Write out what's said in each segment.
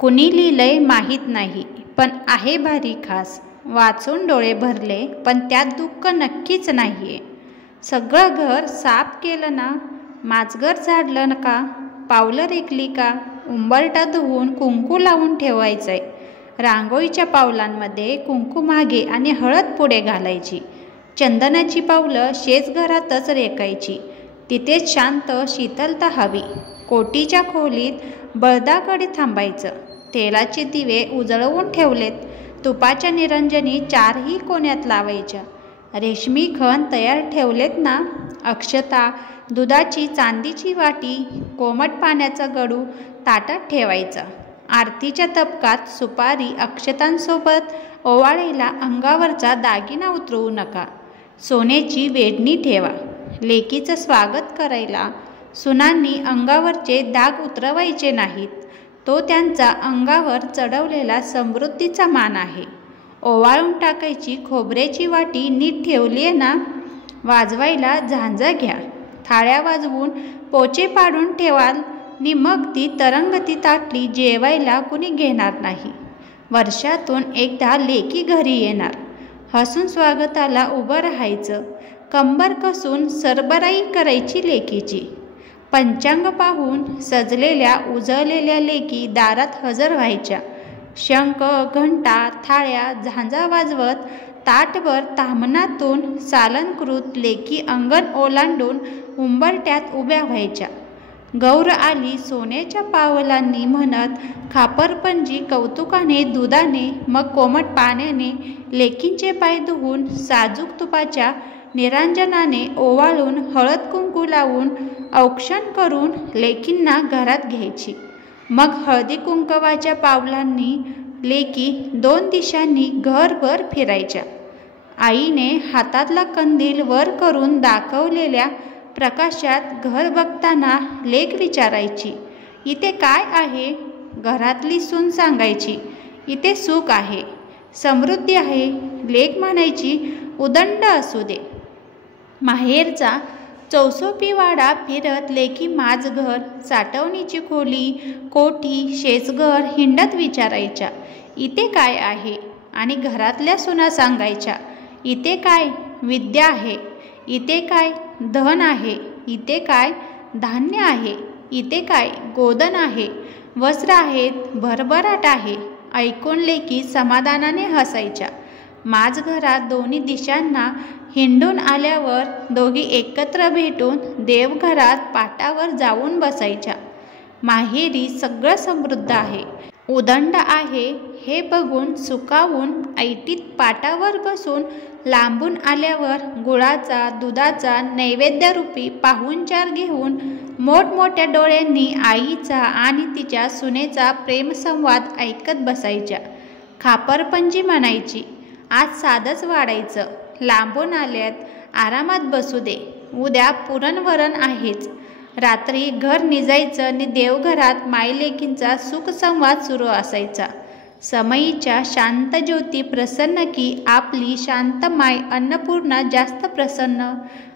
कुणी लिहिलंय माहीत नाही, पण आहे भारी खास. वाचून डोळे भरले, पण त्यात दुःख नक्कीच नाहीये. सगळं घर साफ केलं ना? माजघर झाडलं का? पावलं रेखली का? उंबरठा धुवून कुंकू लावून ठेवायचंय. रांगोळीच्या पावलांमध्ये कुंकू मागे आणि हळद पुढे घालायची. चंदनाची पावलं शेजघरातच रेखायची. तिथेच शांत शीतलता हवी. कोटीच्या खोलीत बळदाकडे थांबायचं. तेलाचे दिवे उजळवून ठेवलेत. तुपाच्या निरंजनी चारही कोण्यात लावायच्या. रेशमी खण तयार ठेवलेत ना? अक्षता, दुधाची चांदीची वाटी, कोमट पाण्याचा गडू ताटात ठेवायचा. आरतीच्या तबकात सुपारी अक्षतांसोबत ओवाळायला अंगावरचा दागिना उतरवू नका. सोन्याची वेडणी ठेवा. लेकीचं स्वागत करायला सुनांनी अंगावरचे दाग उतरवायचे नाहीत. तो त्यांचा अंगावर चढवलेला समृद्धीचा मान आहे. ओवाळून टाकायची खोबऱ्याची वाटी नीट ठेवली आहे ना? वाजवायला झांजा घ्या. थाळ्या वाजवून पोचे पाडून ठेवाल नि मग ती तरंगती ताटली जेवायला कुणी घेणार नाही. वर्षातून एकदा लेकी घरी येणार. हसून स्वागताला उभं राहायचं. कंबर कसून सरबराई करायची लेकीची. पंचांग पाहून सजलेल्या उजळलेल्या लेकी दारात हजर व्हायच्या. शंख, घंटा, थाळ्या, झांजा वाजवत ताटभर ताम्हणातून सालंकृत लेकी अंगण ओलांडून उंबरठ्यात उभ्या व्हायच्या. गौर आली सोन्याच्या पावलांनी म्हणत खापरपंजी कौतुकाने दुधाने मग कोमट पाण्याने लेकींचे पाय धुवून साजूक तुपाच्या निरांजनाने ओवाळून हळद कुंकू लावून औक्षण करून लेकींना घरात घ्यायची. मग हळदी कुंकवाच्या पावलांनी लेकी दोन दिशांनी घरभर फिरायच्या. आईने हातातला कंदील वर करून दाखवलेल्या प्रकाशात घर बघताना लेक विचारायची, इथे काय आहे? घरातली सून सांगायची, इथे सुख आहे, समृद्धी आहे. लेक म्हणायची, उदंड असू दे. माहेरचा चौसोपी वाडा फिरत लेकी माझघर, साठवणीची खोली, कोठी, शेजघर हिंडत विचारायच्या, इथे काय आहे? आणि घरातल्या सुना सांगायच्या, इथे काय विद्या आहे, इथे काय धन आहे, इथे काय धान्य आहे, इथे काय गोदन आहे, वस्त्र आहेत, भरभराट आहे. ऐकून लेकी समाधानाने हसायच्या. माझघरात दोन्ही दिशांना हिंडून आल्यावर दोघी एकत्र भेटून देवघरात पाटावर जाऊन बसायच्या. माहेरी सगळं समृद्ध आहे, उदंड आहे हे बघून सुखावून ऐटीत पाटावर बसून लांबून आल्यावर गुळाचा दुधाचा नैवेद्यरूपी पाहुणचार घेऊन मोठमोठ्या डोळ्यांनी आईचा आणि तिच्या सुनेचा प्रेमसंवाद ऐकत बसायच्या. खापरपंजी म्हणायची, आज साधंच वाढायचं, लांबून आल्यात, आरामात बसू दे, उद्या पुरणवरण आहेच. रात्री घर निजायचं आणि देवघरात मायलेकींचा सुखसंवाद सुरू असायचा. समयीच्या शांत ज्योती प्रसन्न की आपली शांत माय अन्नपूर्णा जास्त प्रसन्न.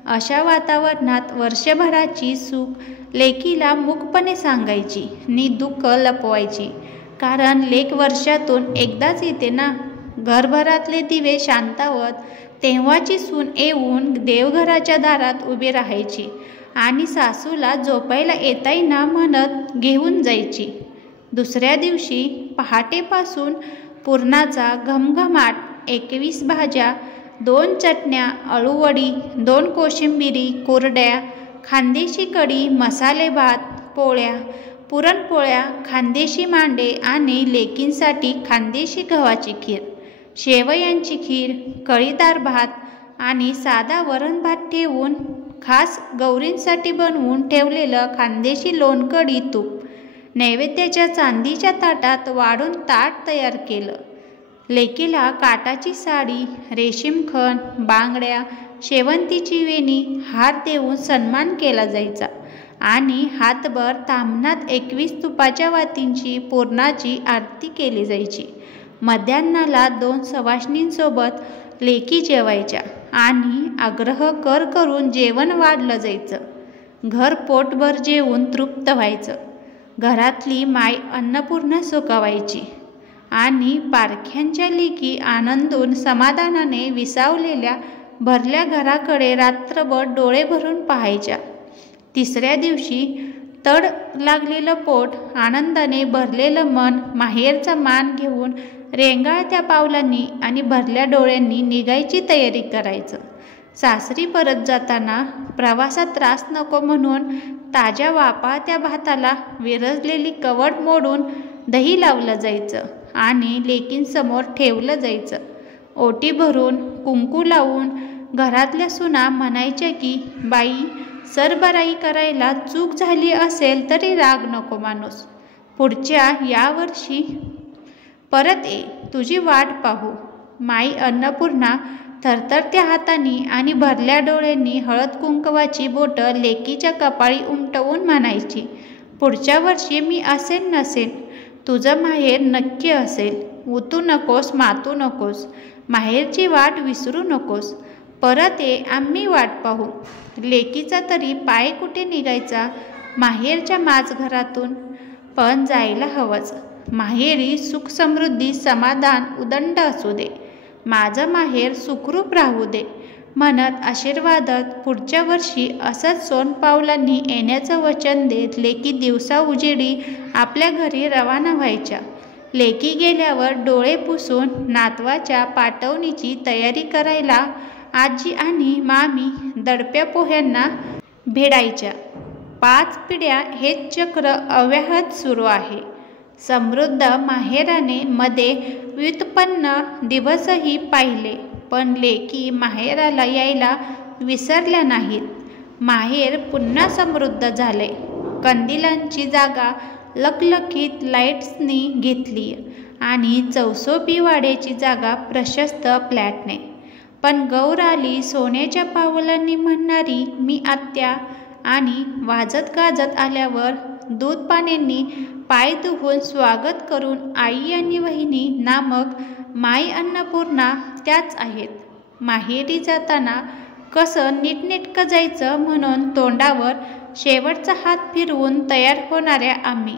अशा वातावरणात वर्षभराची सुख लेकीला मूकपणे सांगायची नि दुःख लपवायची. कारण लेक वर्षातून एकदाच येते ना. घरभरातले दिवे शांतावत तेव्हाची सून येऊन देवघराच्या दारात उभी राहायची आणि सासूला झोपायला येताय ना म्हणत घेऊन जायची. दुसऱ्या दिवशी पहाटेपासून पुरणाचा घमघमाट, 21 भाज्या, 2 चटण्या, अळूवडी, 2 कोशिंबिरी, कुरड्या, खानदेशी कढी, मसाले भात, पोळ्या, पुरणपोळ्या, खानदेशी मांडे आणि लेकींसाठी खानदेशी गव्हाची खीर, शेवयांची खीर, कळीदार भात आणि साधा वरण भात ठेवून खास गौरींसाठी बनवून ठेवलेलं खानदेशी लोणकढी तूप नैवेद्याच्या चांदीच्या ताटात वाढून ताट तयार केलं. लेकीला काटाची साडी, रेशीम खण, बांगड्या, शेवंतीची वेणी, हात देऊन सन्मान केला जायचा आणि हातभर ताम्हणात 21 तुपाच्या वातींची पुरणाची आरती केली जायची. मध्यान्नाला 2 सवाष्णींसोबत लेकी जेवायच्या आणि आग्रह करून जेवण वाढलं जायचं. घर पोटभर जेवून तृप्त व्हायचं. घरातली माय अन्नपूर्णा सुखावायची आणि पारख्यांच्या लेकी आनंदून समाधानाने विसावलेल्या भरल्या घराकडे रात्रभर डोळे भरून पाहायच्या. तिसऱ्या दिवशी तड लागलेलं पोट, आनंदाने भरलेलं मन, माहेरचा मान घेऊन रेंगाळत्या पावलांनी आणि भरल्या डोळ्यांनी निघायची तयारी करायचं. सासरी परत जाताना प्रवासात त्रास नको म्हणून ताज्या वापाळत्या भाताला विरजलेली कवट मोडून दही लावलं जायचं आणि लेकींसमोर ठेवलं जायचं. ओटी भरून कुंकू लावून घरातल्या सुना म्हणायच्या की बाई, सरबराई करायला चूक झाली असेल तरी राग नको मानूस. पुढच्या यावर्षी परत ये, तुझी वाट पाहू. माई अन्नपूर्णा थरथरत्या हातांनी आणि भरल्या डोळ्यांनी हळद कुंकवाची बोटं लेकीच्या कपाळी उमटवून म्हणायची, पुढच्या वर्षी मी असेन नसेन, तुझं माहेर नक्की असेल. उतू नकोस, मातू नकोस, माहेरची वाट विसरू नकोस. परत ये, आम्ही वाट पाहू. लेकीचा तरी पाय कुठे निघायचा माहेरच्या माझघरातून, पण जायला हवंच. माहेरी सुख समृद्धी समाधान उदंड असू दे, माझं माहेर सुखरूप राहू दे म्हणत आशीर्वादात पुढच्या वर्षी असंच सोनपावलांनी येण्याचं वचन देत लेकी दिवसा उजेडी आपल्या घरी रवाना व्हायच्या. लेकी गेल्यावर डोळे पुसून नातवाच्या पाठवणीची तयारी करायला आजी आणि मामी दडप्या पोह्यांना भिडायच्या. 5 पिढ्या हेच चक्र अव्याहत सुरू आहे. समृद्ध माहेराने मध्ये व्युत्पन्न दिवसही पाहिले, पण लेकी माहेराला यायला विसरल्या नाहीत. माहेर पुन्हा समृद्ध झाले. कंदिलांची जागा लखलखीत लाईट्सनी घेतली आणि चौसोपी वाड्याची जागा प्रशस्त फ्लॅटने. पण गौर आली सोन्याच्या पावलांनी म्हणणारी मी आत्या आणि वाजत गाजत आल्यावर दूध पाण्यानी पाय धुवून स्वागत करून आई आणि वहिनी नामक माई अन्नपूर्णा त्याच आहेत. माहेरी जाताना कसं नीटनेटकं जायचं म्हणून तोंडावर शेवटचा हात फिरवून तयार होणाऱ्या आम्ही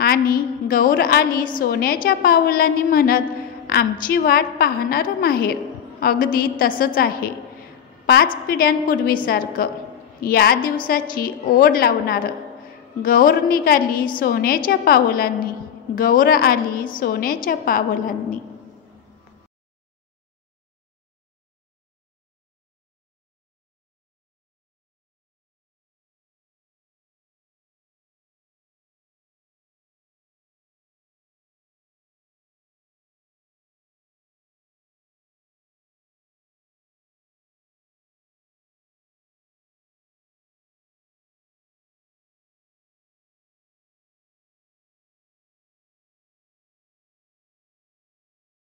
आणि गौर आली सोन्याच्या पावलांनी म्हणत आमची वाट पाहणारं माहेर अगदी तसंच आहे. 5 पिढ्यांपूर्वीसारखं या दिवसाची ओढ लावणारं. गौर निघाली सोन्याच्या पावलांनी, गौर आली सोन्याच्या पावलांनी.